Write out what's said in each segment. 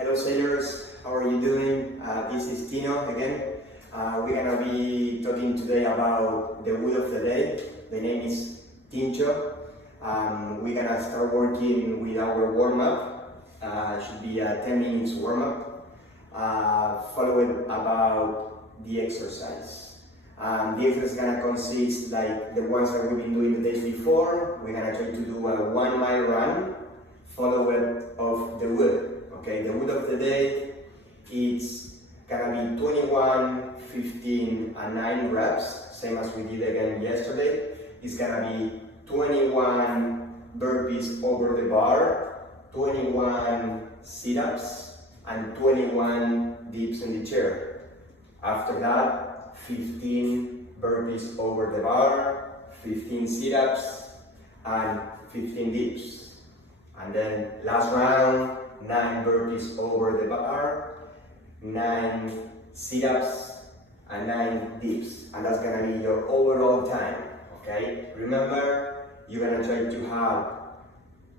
Hello sailors, how are you doing? This is Tino again. We're gonna be talking today about the wood of the day. The name is Tincho. We're gonna start working with our warm-up. Should be a 10 minutes warm-up. Followed about the exercise. The exercise is gonna consist like the ones that we've been doing the days before. We're gonna try to do a 1 mile run, followed of the wood. Okay, the wood of the day, it's gonna be 21, 15, and 9 reps, same as we did again yesterday. It's gonna be 21 burpees over the bar, 21 sit-ups, and 21 dips in the chair. After that, 15 burpees over the bar, 15 sit-ups, and 15 dips. And then last round, 9 burpees over the bar, 9 sit-ups, and 9 dips. And that's gonna be your overall time, okay? Remember, you're gonna try to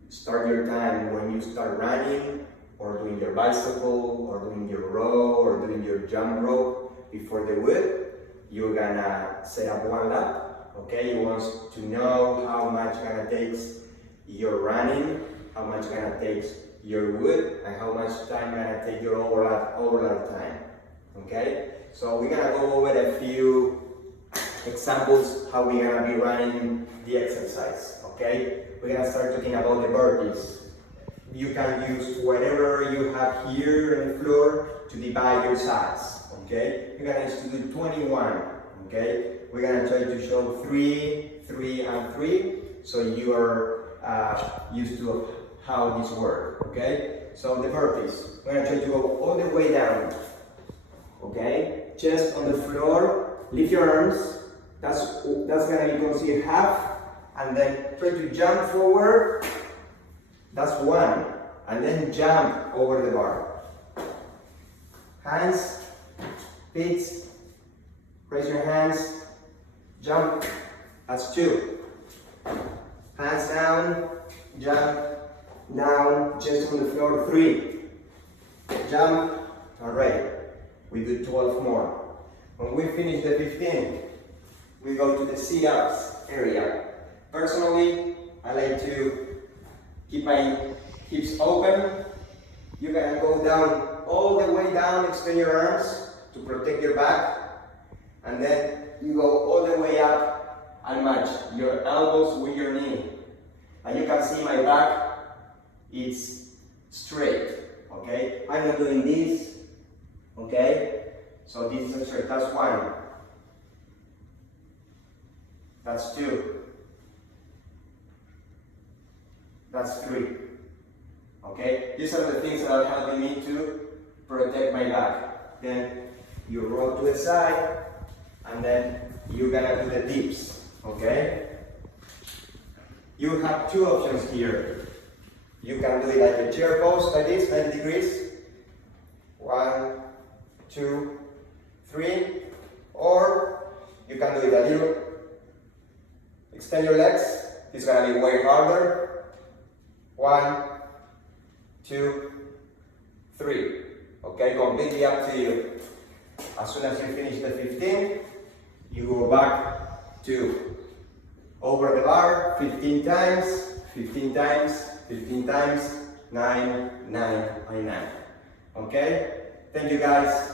start your time when you start running, or doing your bicycle, or doing your row, or doing your jump rope before the wood. You're gonna set up 1 lap, okay? You want to know how much gonna takes your running, how much gonna take your wood, and how much time gonna take your overlap time. Okay? So we're gonna go over a few examples how we're gonna be running the exercise. Okay? We're gonna start talking about the burpees. You can use whatever you have here on the floor to divide your size. Okay? You're gonna use to do 21. Okay? We're gonna try to show 3, 3, and 3, so you are used to how this works, okay? So the burpees, we're gonna try to go all the way down, okay? Chest on the floor, lift your arms, that's gonna be considered half, and then try to jump forward, that's 1, and then jump over the bar. Hands, feet, raise your hands, jump, that's 2. Hands down, jump, down, chest on the floor, 3. Jump, alright. We do 12 more. When we finish the 15, we go to the sit-ups area. Personally, I like to keep my hips open. You're gonna go down, all the way down, extend your arms to protect your back. And then you go all the way up and match your elbows with your knee. And you can see my back, it's straight, okay? I'm not doing this, okay? So this is straight, that's 1. That's 2. That's 3, okay? These are the things that are helping me to protect my back. Then you roll to the side, and then you're gonna do the dips, okay? You have 2 options here. You can do it like a chair pose, like this, 90 degrees. 1, 2, 3. Or you can do it a little. Extend your legs. It's gonna be way harder. 1, 2, 3. Okay, completely up to you. As soon as you finish the 15, you go back to over the bar 15 times, 15 times, 15 times, 9, 9, by 9. Okay? Thank you guys.